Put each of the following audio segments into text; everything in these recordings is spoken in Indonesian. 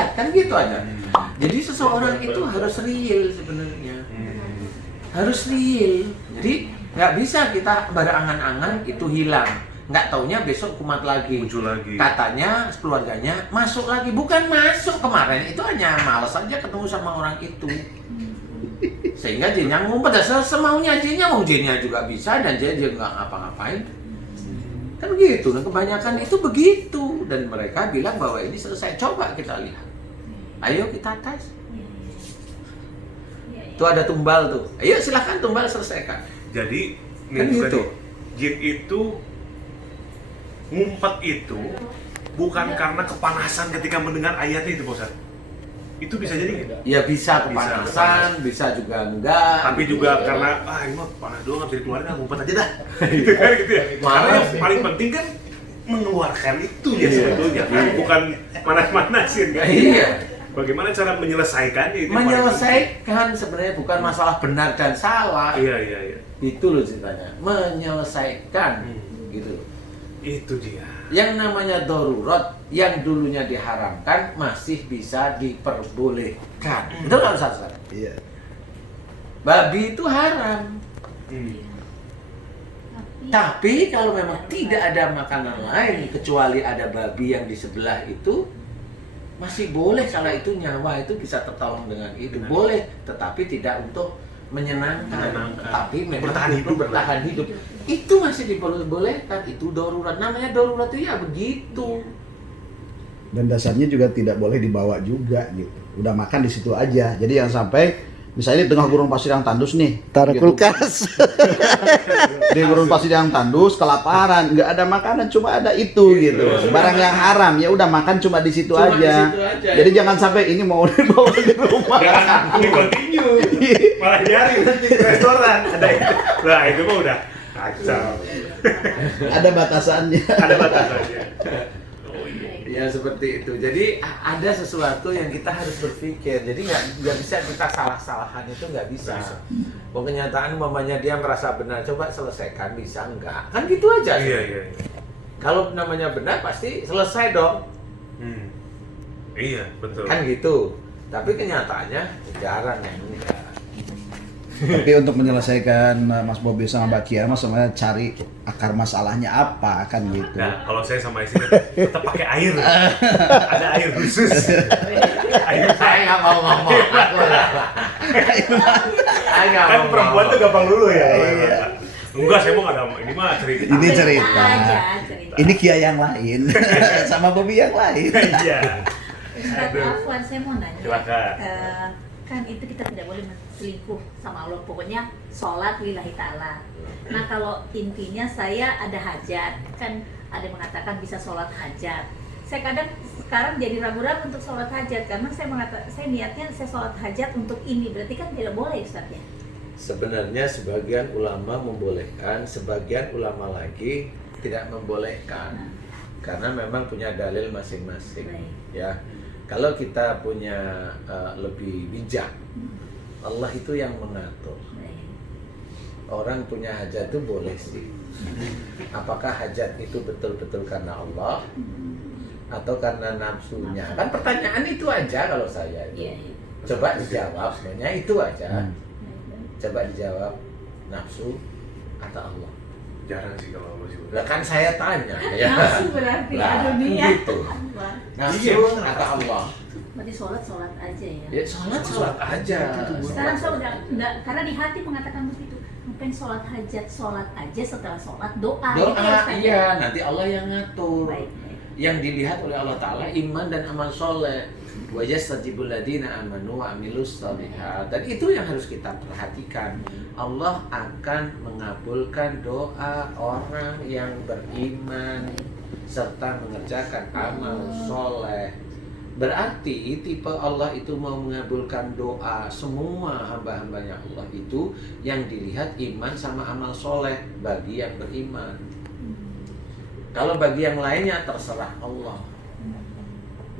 lihat, kan gitu aja. Jadi seseorang itu harus real sebenarnya. Harus real. Jadi nggak bisa kita berangan-angan itu hilang. Nggak taunya besok kumat lagi. Muncul lagi. Katanya keluarganya masuk lagi. Bukan masuk kemarin, itu hanya malas aja ketemu sama orang itu. Sehingga jinnya ngumpet, semaunya jinnya, jinnya juga bisa dan dia juga nggak ngapa-ngapain. Kan gitu, nah kebanyakan itu begitu. Dan mereka bilang bahwa ini selesai, coba kita lihat. Ayo kita tes. Tuh ada tumbal tuh, ayo silahkan tumbal selesaikan. Jadi, Kan gitu. jin itu ngumpet itu bukan karena kepanasan ketika mendengar ayatnya itu, Bosan. Itu bisa jadi nggak? Ya bisa kepanasan, bisa juga enggak. Tapi gitu juga ya. karena ini mah panas doang, nggak bisa dikeluarin, ngumpet aja dah. Gitu kan gitu ya. Karena yang paling penting kan mengeluarkan itu ya sebetulnya, kan bukan manas-manasin kan. Iya. Bagaimana cara menyelesaikannya itu? Menyelesaikan sebenarnya bukan masalah benar dan salah. Iya. Itu loh ceritanya. Menyelesaikan gitu loh. Itu dia. Yang namanya darurat yang dulunya diharamkan masih bisa diperbolehkan. Betul nggak Ustaz? Iya. Babi itu haram. Tapi kalau memang tidak ada makanan lain kecuali ada babi yang di sebelah itu, masih boleh kalau itu nyawa itu bisa tertolong dengan itu. Boleh, tetapi tidak untuk menyenangkan. Tapi memang bertahan hidup. Itu masih dibolehkan, itu darurat. Namanya darurat itu ya begitu. Dan dasarnya juga tidak boleh dibawa juga gitu. Udah makan di situ aja. Jadi jangan sampai misalnya di tengah gurun pasir yang tandus nih, taruh Gitu. kulkas. Di gurun pasir yang tandus kelaparan, nggak ada makanan, cuma ada itu gitu. Barang yang haram ya udah makan cuma di situ Cuma di aja. situ aja. Jadi jangan sampai ini mau dibawa di rumah. Jangan continue, malah nyari nanti di restoran ada itu. Nah itu mah udah kacau. Ada batasannya. Ada batasannya. Ya seperti itu. Jadi ada sesuatu yang kita harus berpikir. Jadi nggak bisa kita salah-salahan, itu nggak bisa. Bahwa kenyataan umpamanya dia merasa benar, coba selesaikan, bisa nggak? Kan gitu aja. Iya. Kalau namanya benar pasti selesai dong. Iya betul. Kan gitu. Tapi kenyataannya jarang yang enggak. Tapi untuk menyelesaikan Mas Bobi sama Mbak Kia, Mas sebenarnya cari akar masalahnya apa kan gitu. Nah, kalau saya sama istri tetap pakai air. Ada air khusus. Air Saya nggak mau ngomong. Saya nggak kan mau perempuan tuh ngomong. gampang dulu ya. Iya. Enggak, saya mau ada. Ini mah cerita. Ini cerita. Cerita. Ini Kia yang lain sama Bobi yang lain. Iya. Ustaz Afwan, saya mau nanya. Silakan. Kan itu kita tidak boleh selingkuh sama Allah. Pokoknya sholat lillahi ta'ala. Nah kalau intinya saya ada hajat, kan ada yang mengatakan bisa sholat hajat. Saya kadang sekarang jadi ragu-ragu untuk sholat hajat karena saya niatnya saya sholat hajat untuk ini, berarti kan tidak boleh Ustaz ya? Sebenarnya sebagian ulama membolehkan, sebagian ulama lagi tidak membolehkan. Karena memang punya dalil masing-masing. Baik. Ya. Kalau kita punya lebih bijak, Allah itu yang mengatur. Orang punya hajat itu boleh sih. Apakah hajat itu betul-betul karena Allah atau karena nafsunya? Kan pertanyaan itu aja kalau saya itu. Iya, iya. Coba dijawab, sebenarnya itu aja. Coba dijawab, nafsu atau Allah? Jarang sih kalau masih. Lah kan saya tanya ya. Nafsu berarti Lah, dunia. gitu. Nafsu Iya, atau Allah? Berarti sholat aja ya. Ya sholat aja. Sekarang saya udah karena di hati mengatakan begitu. Mungkin sholat hajat, sholat aja setelah sholat doa. Gitu ya, Doa, Ustaz, ya? iya, nanti Allah yang ngatur. Baik. Yang dilihat oleh Allah Ta'ala iman dan amal soleh. Wa yastajibul ladina amanu wa amilus shalihat. Dan itu yang harus kita perhatikan. Allah akan mengabulkan doa orang yang beriman serta mengerjakan amal soleh. Berarti tipe Allah itu mau mengabulkan doa semua hamba-hambanya Allah itu yang dilihat iman sama amal soleh bagi yang beriman. Kalau bagi yang lainnya terserah Allah.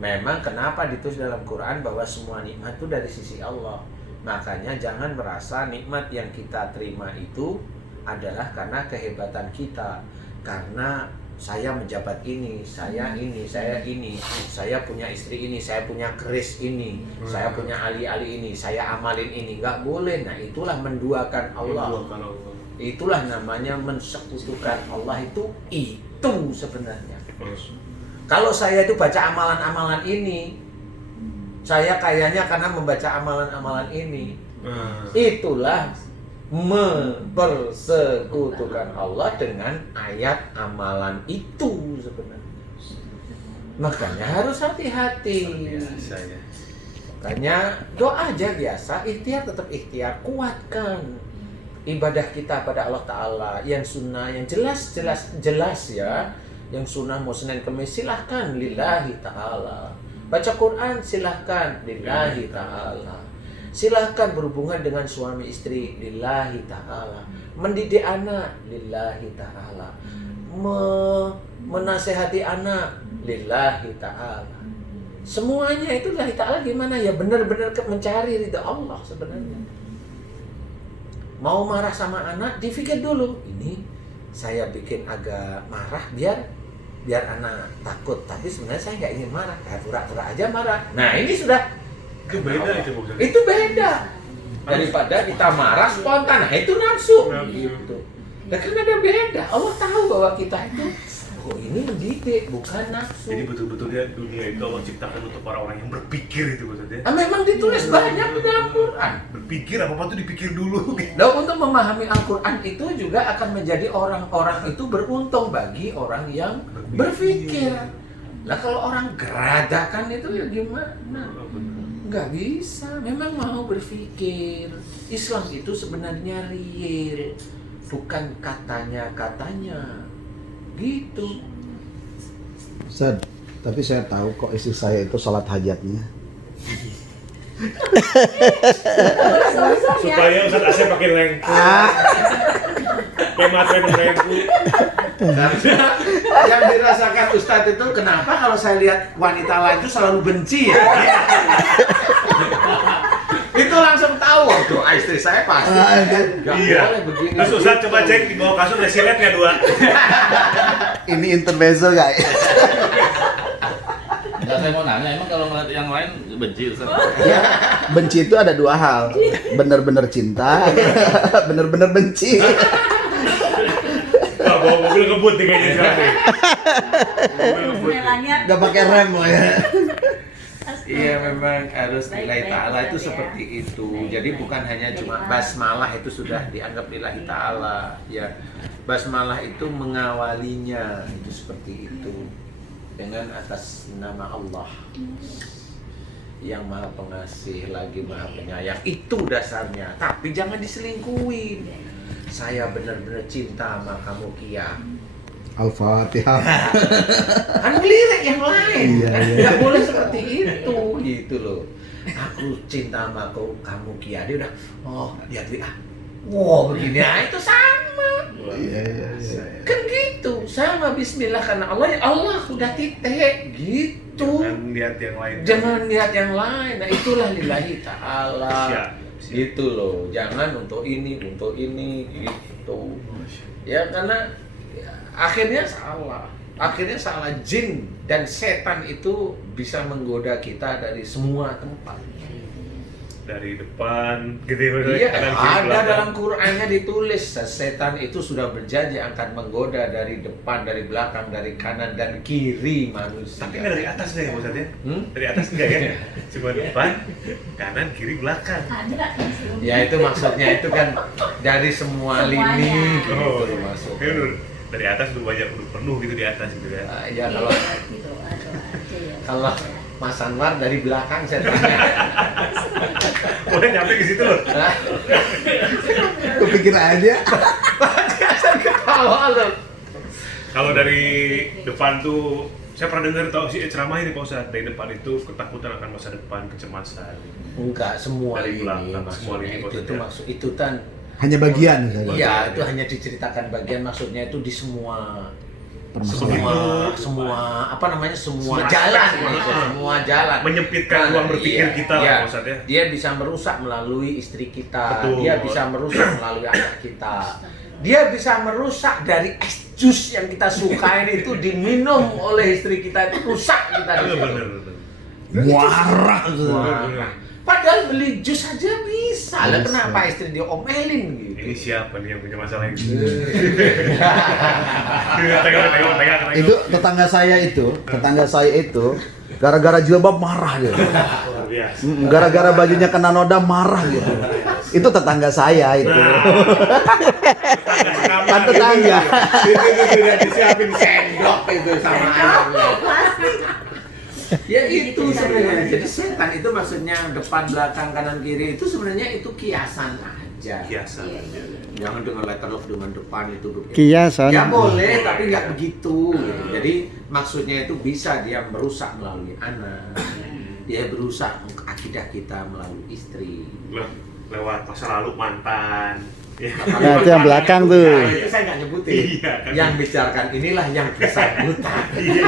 Memang kenapa ditulis dalam Quran bahwa semua nikmat itu dari sisi Allah. Makanya jangan merasa nikmat yang kita terima itu adalah karena kehebatan kita. Karena saya menjabat ini, saya punya istri ini, saya punya keris ini, saya punya ali-ali ini, saya amalin ini. Nggak boleh. Nah, itulah menduakan Allah. Itulah namanya mensekutukan Allah. Itu sebenarnya. Kalau saya itu baca amalan-amalan ini, saya kayaknya karena membaca amalan-amalan ini. Itulah mempersekutukan Allah dengan ayat amalan itu sebenarnya. Makanya harus hati-hati. Makanya doa aja biasa, ikhtiar tetap ikhtiar, kuatkan ibadah kita pada Allah Ta'ala. Yang sunnah, yang jelas ya. Yang sunnah mau Senin Kemis silahkan lillahi ta'ala. Baca Quran silahkan lillahi ta'ala. Silahkan berhubungan dengan suami istri lillahi ta'ala. Mendidik anak lillahi ta'ala. Menasehati anak lillahi ta'ala. Semuanya itu lillahi ta'ala. Gimana ya, benar-benar mencari ridha Allah sebenarnya. Mau marah sama anak, dipikir dulu, ini saya bikin agak marah biar anak takut, tapi sebenarnya saya nggak ingin marah, kayak pura-pura aja marah. Nah, ini sudah Itu beda itu beda daripada kita marah spontan. Nah, itu nafsu gitu. Nah, kan ada beda. Allah tahu bahwa kita itu ini mendidik, bukan nafsu. Jadi betul-betulnya dunia itu Allah ciptakan untuk orang-orang yang berpikir itu maksudnya. Memang ditulis banyak di dalam Quran. Berpikir apa-apa tuh dipikir dulu. Dan untuk memahami Al-Quran itu juga akan menjadi orang-orang itu beruntung bagi orang yang berpikir. Lah kalau orang geradakan itu ya gimana? Nggak bisa, memang mau berpikir. Islam itu sebenarnya real, bukan katanya-katanya. Gitu. Ustaz, tapi saya tahu kok istri saya itu sholat hajatnya. Supaya Ustaz Asep pakai lengku. Kayak materi lengku. Karena yang dirasakan Ustadz itu kenapa kalau saya lihat wanita lain itu selalu benci ya? Itu langsung tahu tuh istri saya pasti nggak boleh begini. Terus Ustadz coba cek di bawah kasur ada silet nggak 2? Ini intermezzo guys. Enggak, saya mau nanya, emang kalau ngeliat yang lain benci Ustaz? Ya, benci itu ada dua hal. Bener-bener cinta, bener-bener benci. Wah, bawa mobil ngebut nih kayaknya sekarang. Melanya Gak pakai rem loh ya. Iya, memang harus lillahi Baik-baik, ta'ala itu Ustaz, ya. seperti itu. Baik-baik. Jadi bukan hanya Jadi cuma paham. basmalah itu sudah dianggap lillahi ta'ala. Ya, basmalah itu mengawalinya itu seperti itu. Dengan atas nama Allah yang maha pengasih lagi maha penyayang. Itu dasarnya. Tapi jangan diselingkuhin. Saya benar-benar cinta sama kamu, Kia. Al-Fatihah. Kan lirik yang lain. Iya, iya. Nggak boleh seperti itu gitu loh. Aku cinta sama kamu, Kia. Dia udah, oh lihat wow begini, itu sama. Iya, iya, iya. Kan gitu, sama bismillah karena Allah, ya Allah udah titik gitu. Jangan lihat yang lain. Jangan lihat yang lain. Nah, itulah lillahi ta'ala. Siap. Gitu loh. Jangan untuk ini gitu. Ya karena ya, akhirnya salah. Jin dan setan itu bisa menggoda kita dari semua tempat. Dari depan gitu ya. Iya, kanan, kiri, ada belakang. dalam Qurannya ditulis setan itu sudah berjanji akan menggoda dari depan, dari belakang, dari kanan dan kiri manusia. Tapi nggak dari atas deh ya Ustaz ya? Hmm? Dari atas enggak ya? Cuma depan, kanan, kiri, belakang. ada yang sebelum Ya itu maksudnya itu kan dari semua Semuanya. lini gitu Oh, maksudnya. ini udah dari atas udah banyak, udah penuh gitu di atas gitu ya. Ya kalau gitu, aja ya. kalau Mas Anwar dari belakang saya tanya. Boleh nyampe ke situ loh. Hah? Kepikir aja. Saya ketawa loh. Kalau dari depan tuh saya pernah dengar tahu sih ceramah ini Pak Ustadz, dari depan itu ketakutan akan masa depan, kecemasan. Enggak semua Dari ini belakang, semua maksudnya ini itu maksudnya. maksud itu kan. Hanya bagian Ustaz. Iya, itu hanya diceritakan bagian, maksudnya itu di semua Permasalahan. semua apa namanya semua Semua jalan aspek, gitu, semua. semua jalan Menyempitkan Nah, ruang berpikir iya, kita iya. lah Pak Ustadz ya. Dia bisa merusak melalui istri kita, Betul. dia bisa merusak melalui anak kita, dia bisa merusak dari jus yang kita sukain itu diminum oleh istri kita, itu rusak kita di situ. Bener. Marah. Wah. Padahal beli jus aja bisa. Lah kenapa istri diomelin gitu? Ini siapa nih yang punya masalah ini? Iya. Tengok. Itu tetangga saya itu gara-gara jilbab marah gitu. Luar biasa. Gara-gara bajunya kena noda marah gitu. Itu tetangga saya itu. Kan tetangga. Itu sudah disiapin sendok. Blok itu sama ayamnya. Ya itu sebenarnya. Jadi setan itu maksudnya depan, belakang, kanan, kiri itu sebenarnya itu kiasan aja. Kiasan. Jangan dengan letterlock dengan depan itu begitu. Kiasan. Ya boleh, tapi nggak begitu. Gitu. Jadi maksudnya itu bisa dia merusak melalui anak, dia berusak akidah kita melalui istri. Lewat masa lalu mantan. Ya. Nah, itu yang belakang tuh. Nah, itu saya nggak nyebutin. Iya, kan. Yang bicarakan inilah yang bersangkutan. Iya.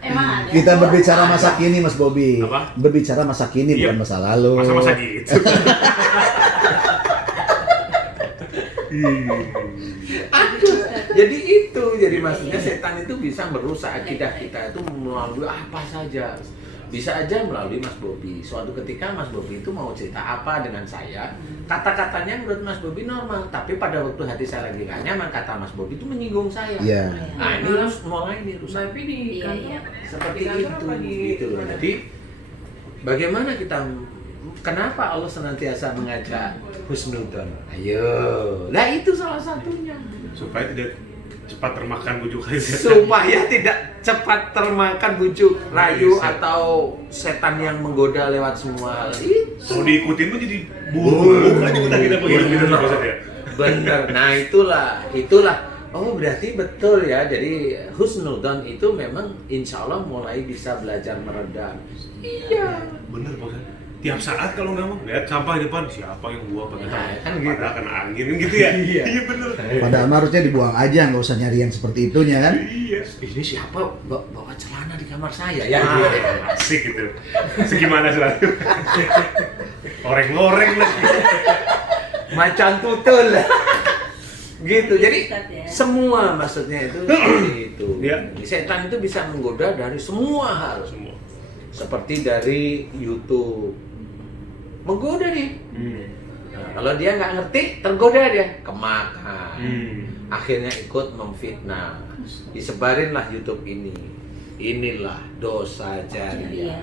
Emang ada. Kita berbicara masa kini, Mas Bobi. Apa? Berbicara masa kini, Iya. bukan masa lalu. Masa-masa gitu. Aduh, jadi maksudnya setan itu bisa merusak akidah kita itu melalui apa saja. Bisa aja melalui Mas Bobi. Suatu ketika Mas Bobi itu mau cerita apa dengan saya, kata-katanya menurut Mas Bobi normal, tapi pada waktu hati saya lagi gak nyaman, kata Mas Bobi itu menyinggung saya. Iya. Nah ini mulai nih rusak. Tapi di Iya, kantor iya. Seperti di kantor itu, apa di gitu loh. Jadi bagaimana kita, kenapa Allah senantiasa mengajak husnudon? Ayo, nah itu salah satunya. Supaya tidak cepat termakan bujukan setan. Supaya tidak cepat termakan bujuk rayu atau setan yang menggoda lewat semua. Kalau diikutin tuh jadi buruk aja udah kita begitu terus ya. Bener. Nah itulah. Oh berarti betul ya. Jadi husnudon itu memang insya Allah mulai bisa belajar meredam. Iya. Bener Pak Ustaz. Tiap saat kalau nggak mau lihat sampah di depan, siapa yang buang pakai Nah, tangan? kan gitu. Padahal kena angin kan gitu ya. Iya. Iya bener. Padahal harusnya dibuang aja, nggak usah nyari yang seperti itunya kan? Iya. Ini siapa bawa celana di kamar saya ya? Asik gitu. Segimana selalu. Oreng-oreng lagi. Macan tutul. Gitu. Jadi Ustaz, ya. semua maksudnya itu seperti itu. Iya. Setan itu bisa menggoda dari semua hal. Semua. Seperti dari YouTube. Menggoda nih. Nah, kalau dia nggak ngerti, tergoda dia, kemakan. Akhirnya ikut memfitnah. Disebarinlah YouTube ini. Inilah dosa jariah.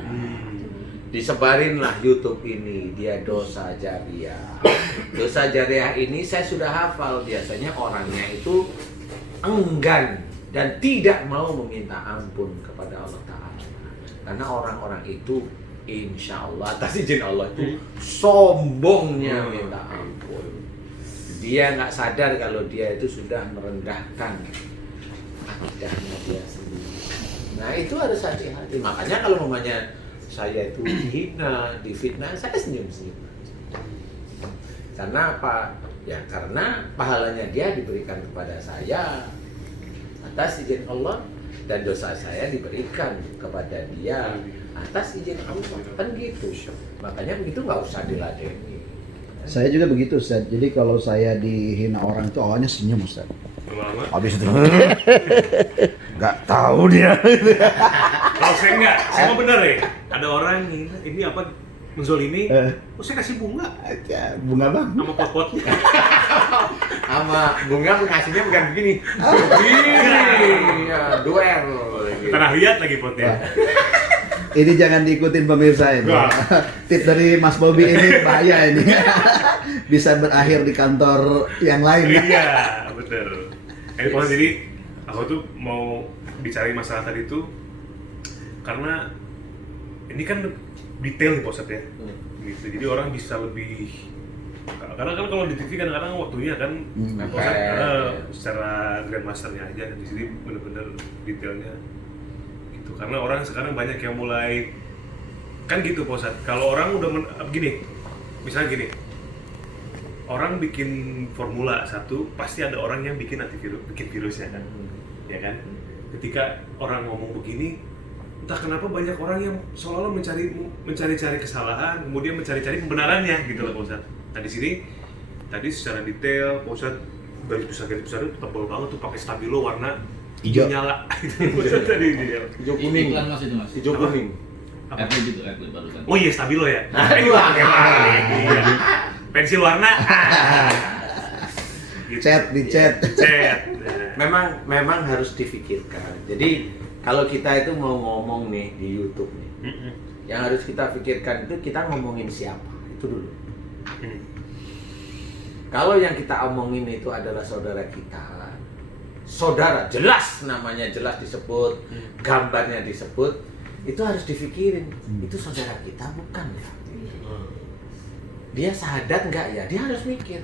Disebarinlah YouTube ini, dia dosa jariah. Dosa jariah ini saya sudah hafal. Biasanya orangnya itu enggan dan tidak mau meminta ampun kepada Allah Ta'ala. Karena orang-orang itu insya Allah atas izin Allah itu sombongnya minta ampun. Dia nggak sadar kalau dia itu sudah merendahkan akidahnya dia sendiri. Nah itu harus hati-hati. Makanya kalau mamanya saya itu dihina, difitnah, saya senyum-senyum. Karena apa? Ya karena pahalanya dia diberikan kepada saya atas izin Allah, dan dosa saya diberikan kepada dia atas izin Allah, kan gitu. Makanya begitu nggak usah diladeni. Saya juga begitu, Ustaz. Jadi kalau saya dihina orang itu awalnya senyum, Ustaz. Lama-lama. Habis itu nggak tahu dia. Kalau saya enggak, saya mah bener ya. Ada orang ini apa menzolimi, saya kasih bunga Ya, bunga bang. sama pot-potnya. Sama bunga pengasihnya bukan begini. Begini, ya, duel. Tanah liat lagi potnya. Ini jangan diikutin pemirsa ini. Wah. Tip dari Mas Bobi ini bahaya ini. Bisa berakhir di kantor yang lain. Iya, betul. Jadi aku tuh mau bicara masalah tadi itu karena ini kan detail nih Pak Ustadz ya. Gitu. Jadi orang bisa lebih, karena kan kalau di TV kadang-kadang waktunya kan Pak Ustadz secara grandmasternya aja, di sini bener-bener detailnya gitu. Karena orang sekarang banyak yang mulai kan gitu Pak Ustadz. Kalau orang udah gini, misalnya gini, orang bikin formula satu, pasti ada orang yang bikin antivirus, bikin virusnya kan, ya kan? Ketika orang ngomong begini, entah kenapa banyak orang yang seolah-olah mencari-cari kesalahan, kemudian mencari-cari pembenarannya gitu loh Pak Ustadz. Nah di sini tadi secara detail Pak Ustadz garis besar itu tebal banget tuh, pakai stabilo warna Hijau. hijau nyala. Itu tadi dia. Hijau kuning. Iklan mas itu mas. Hijau kuning. Apa? Airplay gitu, airplay barusan. Oh iya, stabilo ya. Ini pakai warna. Iya. Pensil warna. Gitu. Dicat. Memang harus difikirkan. Jadi kalau kita itu mau ngomong nih di YouTube nih, yang harus kita pikirkan itu kita ngomongin siapa, itu dulu. Kalau yang kita omongin itu adalah saudara kita, saudara jelas namanya, jelas disebut, gambarnya disebut, itu harus dipikirin. Itu saudara kita bukan ya? Dia sahadat nggak ya? Dia harus mikir.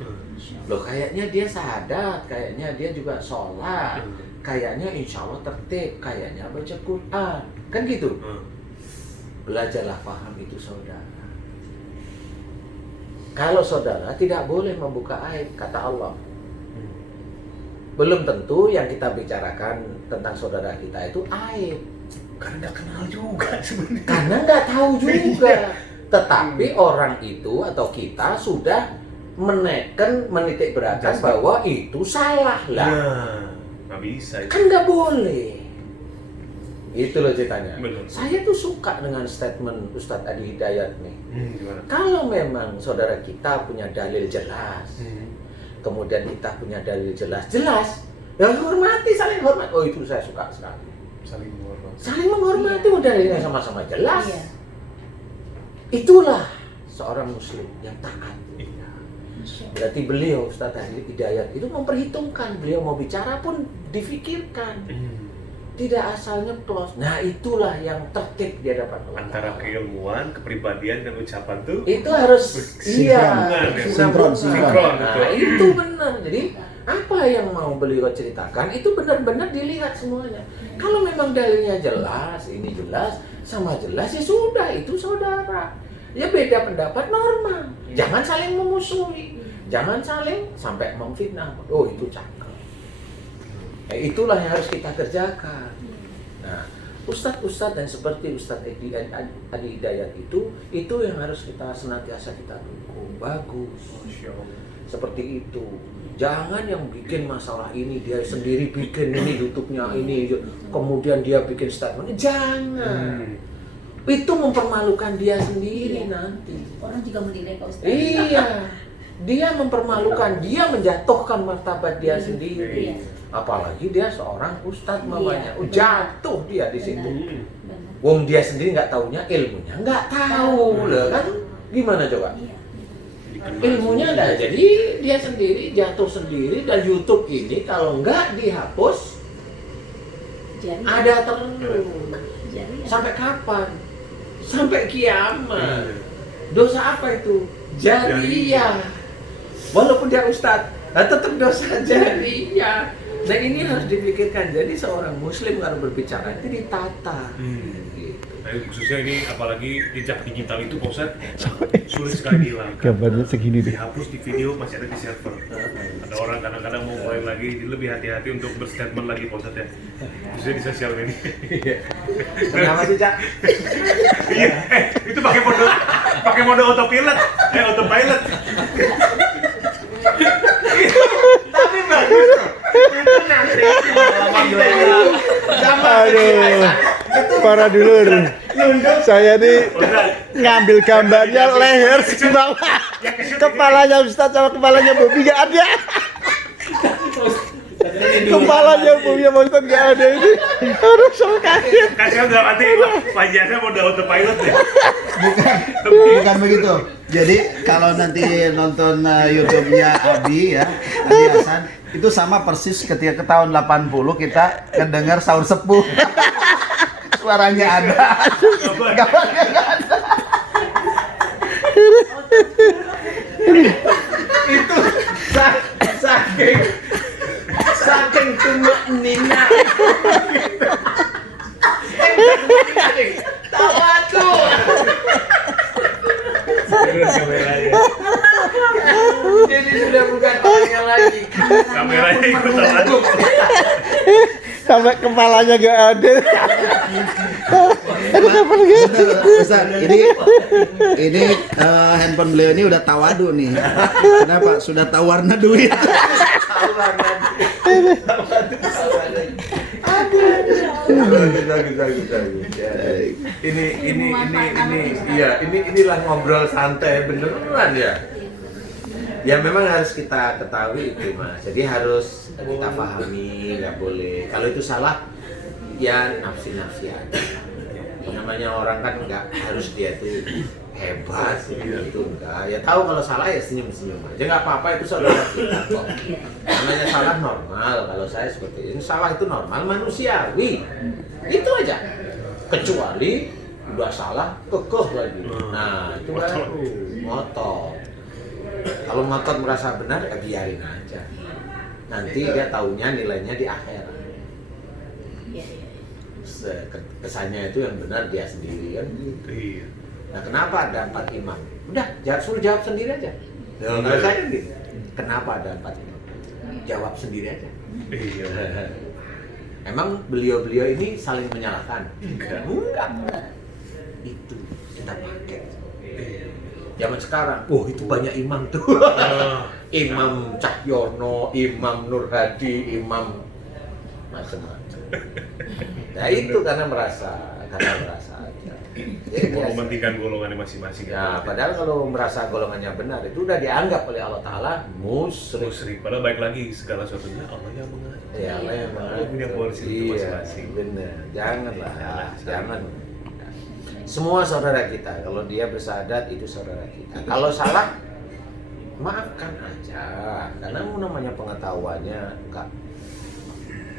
Loh kayaknya dia sahadat, kayaknya dia juga sholat, kayaknya insya Allah tertib, kayaknya baca Quran, kan gitu. Belajarlah paham itu saudara. Kalau saudara tidak boleh membuka aib, kata Allah. Belum tentu yang kita bicarakan tentang saudara kita itu aib. Karena nggak kenal juga sebenarnya. Karena nggak tahu juga. Tetapi orang itu atau kita sudah menitik beratkan bahwa itu salah lah. Nah, nggak bisa. Kan nggak boleh. Itu loh ceritanya. Benar. Saya tuh suka dengan statement Ustadz Adi Hidayat nih. Gimana? Kalau memang saudara kita punya dalil jelas, kemudian kita punya dalil jelas, ya hormati, saling hormat. Oh itu saya suka sekali. Saling menghormati. Saling menghormati, dalilnya sama-sama jelas. Iya. Itulah seorang muslim yang taat. Iya. Berarti beliau Ustadz Adi Hidayat itu memperhitungkan, beliau mau bicara pun difikirkan. Tidak asal nyeplos. Nah itulah yang tertib di hadapan Allah. Antara keilmuan, kepribadian dan ucapan tuh Itu harus Sinkron. Sinkron. Nah itu benar. Jadi apa yang mau beliau ceritakan itu benar-benar dilihat semuanya. Kalau memang dalilnya jelas, ini jelas, sama jelas ya sudah, itu saudara. Ya beda pendapat normal. Jangan saling memusuhi. Jangan saling sampai memfitnah. Oh itu cakep. Itulah yang harus kita kerjakan. Nah, ustadz-ustadz dan seperti Ustadz Adi Hidayat itu yang harus kita senantiasa kita dukung. Bagus. Seperti itu. Jangan yang bikin masalah ini dia sendiri bikin ini YouTube-nya ini, kemudian dia bikin statement. Jangan. Itu mempermalukan dia sendiri nanti. Orang juga menilai Kak Ustaz. Iya. Dia mempermalukan, dia menjatuhkan martabat dia sendiri. Iya. Apalagi dia seorang ustadz mamanya. Iya, Jatuh dia di situ. Benar. Wong dia sendiri nggak taunya, ilmunya nggak tahu loh kan? Gimana coba? Iya. Ilmunya ada, jadi dia sendiri jatuh sendiri. Dan YouTube ini kalau nggak dihapus Jadi ada terus. jadi Sampai kapan? Sampai kiamat. Dosa apa itu? Jariyah. Walaupun dia ustadz, tetap dosa jariyah. Nah ini harus dipikirkan. Jadi seorang muslim kalau berbicara itu ditata. Gitu. Nah, khususnya ini apalagi jejak digital itu Pak Ustadz sulit sekali dihilangkan. Gambarnya segini deh. Dihapus di video masih ada di server. Ada orang kadang-kadang mau mulai lagi, jadi lebih hati-hati untuk berstatement lagi Pak Ustadz ya. Khususnya di sosial media. Kenapa sih Cak? Iya, itu pakai mode autopilot, autopilot. Tapi bagus loh. Itu nanti Aduh, para dulur. Saya nih ngambil gambarnya leher di bawah. Kepalanya Ustadz sama kepalanya Bobi nggak ada. Kepalanya Bobi sama Ustadz nggak ada ini. Aduh, saya kaget. Kasihan dalam hati, wajahnya mode autopilot ya. Bukan begitu. Jadi kalau nanti nonton YouTube-nya Abi ya, Abi Hasan, itu sama persis ketika ke tahun 80 kita kedengar sahur sepuh. Suaranya ada, gambarnya nggak ada. itu saking cuma Nina. Tawa tuh. Jadi sudah bukan orangnya lagi. Kameranya ikut tahu. Sampai kepalanya nggak ada. Aduh, kapan gitu? Ustaz, ini handphone beliau ini udah tawadu nih. Kenapa? Sudah tahu warna duit. salah nanti. Bisa. Ya. Inilah ngobrol santai beneran ya. Ya memang harus kita ketahui itu Mas. Jadi harus kita pahami, nggak boleh. Kalau itu salah, ya nafsi-nafsi aja. Namanya orang kan nggak harus dia tuh hebat gitu enggak. Ya tahu kalau salah ya senyum-senyum aja, nggak apa-apa, itu saudara kita kok. Namanya salah normal. Kalau saya seperti ini, salah itu normal, manusiawi. Itu aja. Kecuali udah salah kekeh lagi. Nah itu baru ngotot. Kalau ngotot merasa benar, ya biarin aja. Nanti dia taunya nilainya di akhirat. Kesannya itu yang benar dia sendiri kan gitu. Iya. Nah kenapa ada 4 imam? Udah, suruh jawab sendiri aja. Kalau saya kan gitu. Kenapa ada 4 imam? Jawab sendiri aja. Iya. Emang beliau-beliau ini saling menyalahkan? Enggak. Itu kita pakai. Zaman sekarang, itu banyak imam tuh. Imam Cahyono, Imam Nur Hadi, Imam macam-macam. Nah itu karena merasa aja. Mau mementingkan golongannya masing-masing. Ya, padahal kalau merasa golongannya benar itu udah dianggap oleh Allah Taala musyrik. Padahal baik lagi segala sesuatunya Allah yang mengatur. Ya, Allah yang mengatur. Punya porsi untuk masing-masing. Benar. Jangan. Semua saudara kita, kalau dia bersahadat itu saudara kita. Kalau salah, maafkan aja. Karena namanya pengetahuannya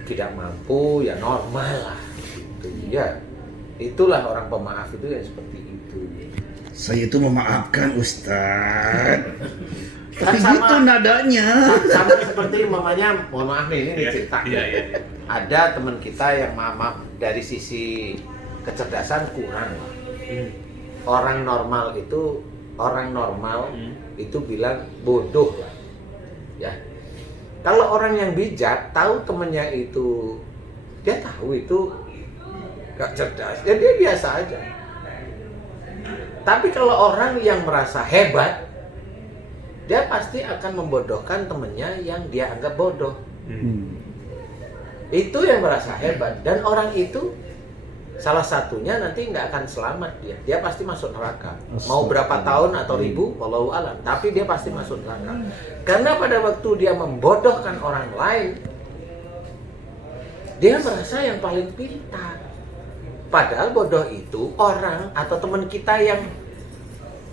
tidak mampu, ya normal lah. Gitu ya. Itulah orang pemaaf itu yang seperti itu. Saya itu memaafkan Ustaz. Tapi Sama- gitu nadanya. Sama seperti mamanya, mohon maaf nih, ini cerita. Iya. Ada teman kita yang maaf dari sisi kecerdasan kurang. Orang normal itu bilang bodoh lah. Ya. Kalau orang yang bijak tahu temennya itu, dia tahu itu gak cerdas, ya dia biasa aja. Tapi kalau orang yang merasa hebat, dia pasti akan membodohkan temennya yang dia anggap bodoh. Itu yang merasa hebat, dan orang itu salah satunya nanti nggak akan selamat dia pasti masuk neraka. Mau berapa tahun atau ribu, wallahu alam, tapi dia pasti masuk neraka. Karena pada waktu dia membodohkan orang lain, dia merasa yang paling pintar. Padahal bodoh itu orang atau teman kita yang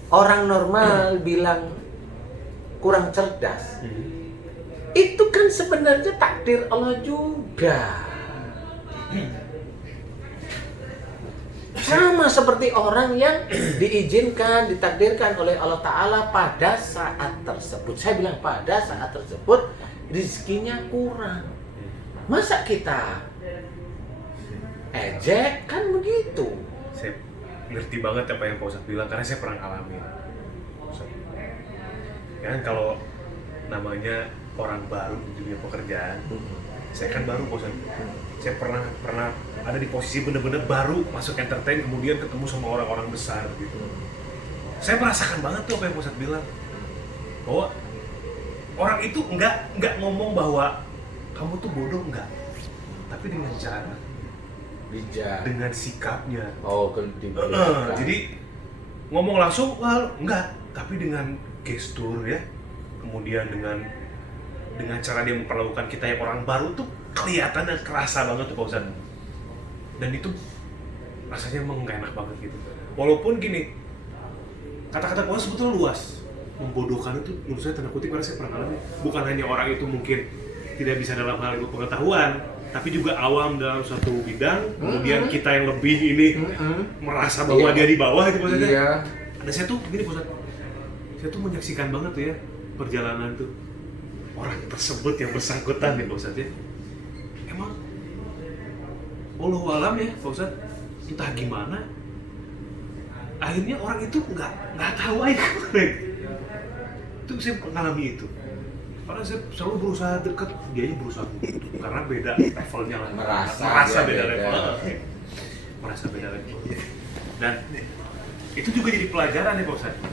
orang normal bilang kurang cerdas. Itu kan sebenarnya takdir Allah juga. Sama seperti orang yang diizinkan, ditakdirkan oleh Allah Ta'ala pada saat tersebut. Saya bilang pada saat tersebut rezekinya kurang. Masa kita ejek? Kan begitu. Saya ngerti banget apa yang Pak Ustadz bilang karena saya pernah ngalamin. Ya kan kalau namanya orang baru di dunia pekerjaan, saya kan baru Pak Ustadz. Saya pernah ada di posisi bener-bener baru masuk entertain, kemudian ketemu sama orang-orang besar gitu. Saya merasakan banget tuh apa yang Pak Ustadz bilang, bahwa orang itu nggak ngomong bahwa kamu tuh bodoh, enggak, tapi dengan cara Bijak. dengan sikapnya. Oh, Jadi ngomong langsung, wah enggak, tapi dengan gestur ya, kemudian dengan cara dia memperlakukan kita yang orang baru tuh kelihatan dan kerasa banget tuh Pak Ustadz. Dan itu rasanya emang nggak enak banget gitu. Walaupun gini, kata-kata Pak Ustadz sebetulnya luas. Membodohkan itu menurut saya tanda kutip karena saya pernah ngalamin. Bukan hanya orang itu mungkin tidak bisa dalam hal ilmu pengetahuan, tapi juga awam dalam suatu bidang. Kemudian kita yang lebih ini merasa bahwa dia di bawah itu Pak Ustadz. Iya. Dan saya tuh gini Pak Ustadz, saya tuh menyaksikan banget tuh ya perjalanan tuh orang tersebut yang bersangkutan ya Pak Ustadz ya. Emang wallahu alam ya Pak Ustadz, entah gimana akhirnya orang itu nggak tahu aja itu saya mengalami itu. Karena saya selalu berusaha dekat, dia berusaha karena beda levelnya lah. Merasa beda level. Merasa beda level. Dan itu juga jadi pelajaran ya Pak Ustadz.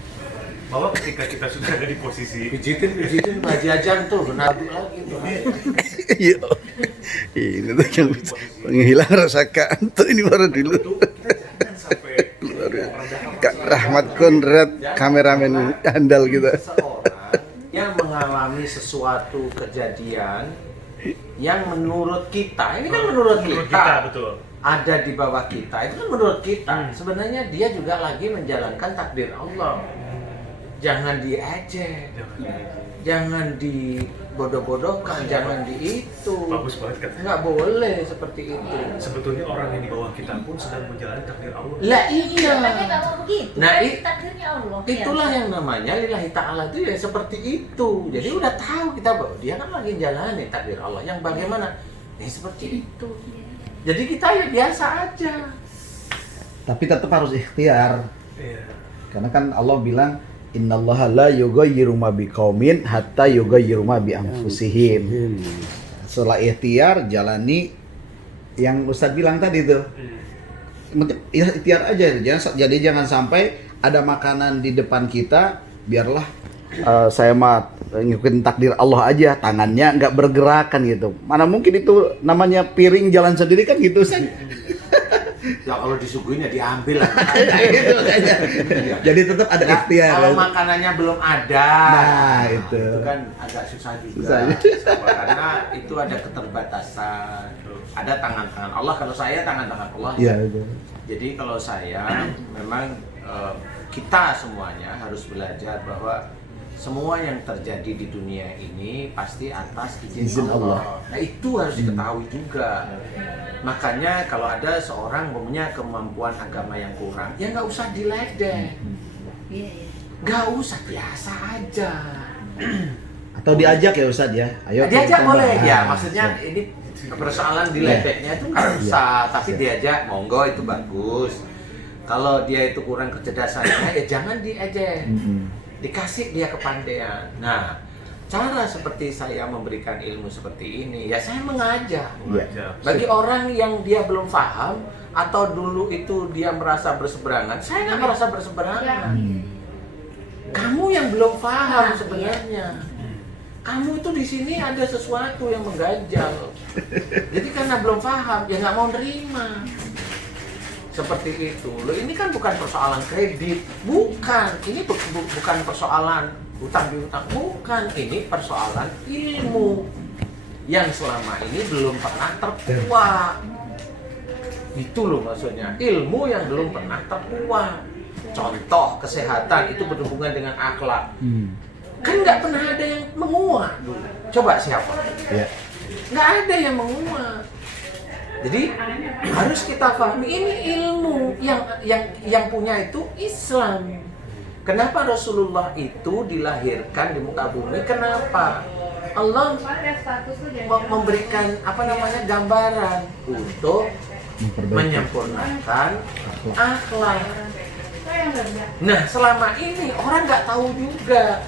bahwa ketika kita sudah ada di posisi Pijitin Pak Haji Ajang tuh, kenapa lagi tuh. Iya. Ini tuh yang menghilang rasa kantuk ini baru dulu. itu kita jangan sampai Kak Rahmat Konrad, kameramen handal kita. Seseorang yang mengalami sesuatu kejadian yang menurut kita, ini kan menurut kita, betul. ada di bawah kita, itu kan menurut kita. Sebenarnya dia juga lagi menjalankan takdir Allah. Jangan diejek, jangan dibodoh-bodohkan, jangan di itu. Bagus banget kan. Nggak boleh seperti itu. Sebetulnya orang yang di bawah kita pun sedang menjalani takdir Allah. Lah iya. Tapi nggak mau begitu. Nah, Kan takdirnya Allah. Itulah yang namanya lillahi ta'ala itu ya seperti itu. Jadi udah tahu kita bahwa dia kan lagi jalani takdir Allah. Yang bagaimana? Seperti itu. Jadi kita ya biasa aja. Tapi tetap harus ikhtiar. Iya. Karena kan Allah bilang innallaha la yughayyiru ma biqaumin hatta yughayyiru ma bi anfusihim. Setelah ikhtiar jalani yang Ustadz bilang tadi tuh. Ya, ikhtiar aja, jangan sampai ada makanan di depan kita, biarlah saya mah ngikutin takdir Allah aja, tangannya nggak bergerakan gitu. Mana mungkin itu namanya piring jalan sendiri kan gitu Ustaz. Ya kalau disuguhinnya diambil lah. Gitu kayaknya. Jadi tetap ada ikhtiar. Kalau makanannya belum ada, Nah, itu kan agak susah juga. Susah. Karena itu ada keterbatasan. Ada tangan-tangan Allah. Kalau saya tangan-tangan Allah. Iya, itu. Jadi kalau saya memang kita semuanya harus belajar bahwa semua yang terjadi di dunia ini pasti atas izin Allah. Nah itu harus diketahui juga. Makanya kalau ada seorang punya kemampuan agama yang kurang, ya nggak usah diledek. Iya. Nggak usah, biasa aja. Atau diajak ya Ustadz ya. Ayo Diajak kita boleh bahas. ya, maksudnya ini persoalan diledeknya itu nggak usah, tapi diajak monggo itu bagus. Kalau dia itu kurang kecerdasannya ya jangan diejek. Dikasih dia kepandaian. Nah, cara seperti saya memberikan ilmu seperti ini, ya saya mengajak. Bagi orang yang dia belum paham atau dulu itu dia merasa berseberangan, saya nggak merasa berseberangan. Kamu yang belum paham sebenarnya. Kamu itu di sini ada sesuatu yang mengganjal. Jadi karena belum paham, ya nggak mau nerima. Seperti itu. Loh, ini kan bukan persoalan kredit, bukan. Ini bukan persoalan hutang piutang, bukan. Ini persoalan ilmu yang selama ini belum pernah terkuak. Itu loh maksudnya. Ilmu yang belum pernah terkuak. Contoh kesehatan itu berhubungan dengan akhlak. Kan nggak pernah ada yang menguak dulu. Coba siapa? Ya. Nggak ada yang menguak. Jadi harus kita pahami ini ilmu yang punya itu Islam. Kenapa Rasulullah itu dilahirkan di muka bumi? Kenapa? Allah memberikan gambaran untuk menyempurnakan akhlak. Nah, selama ini orang nggak tahu juga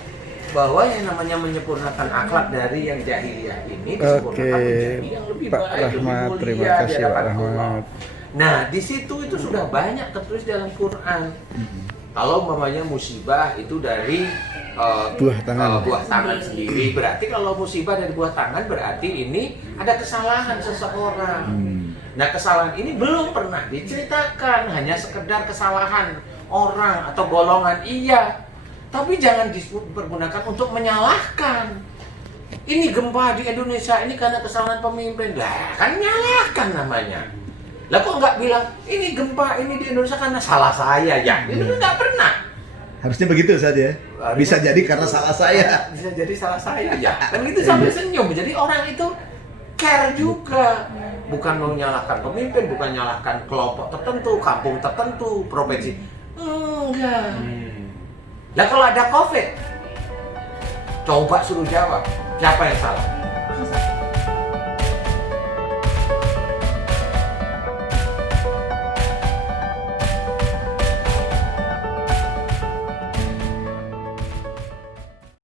bahwa yang namanya menyempurnakan akhlak dari yang jahiliyah ini disempurnakan menjadi yang lebih Pak baik, Rahmat, lebih mulia terima di kasih Pak hadapan Rahmat. Allah. Nah, di situ itu sudah banyak tertulis dalam Quran. Kalau umpamanya musibah itu dari buah tangan sendiri, berarti kalau musibah dari buah tangan berarti ini ada kesalahan seseorang. Nah, kesalahan ini belum pernah diceritakan, hanya sekedar kesalahan orang atau golongan, iya. Tapi jangan dipergunakan untuk menyalahkan. Ini gempa di Indonesia ini karena kesalahan pemimpin. Lah, kan menyalahkan namanya. Lah kok nggak bilang ini gempa ini di Indonesia karena salah saya ya? Itu nggak pernah. Harusnya begitu saja. Bisa jadi karena salah saya. Bisa jadi salah saya ya. Kan gitu sampai senyum. Jadi orang itu care juga. Bukan mau menyalahkan pemimpin, bukan menyalahkan kelompok tertentu, kampung tertentu, provinsi. Enggak. Lah kalau ada COVID, coba suruh jawab, siapa yang salah?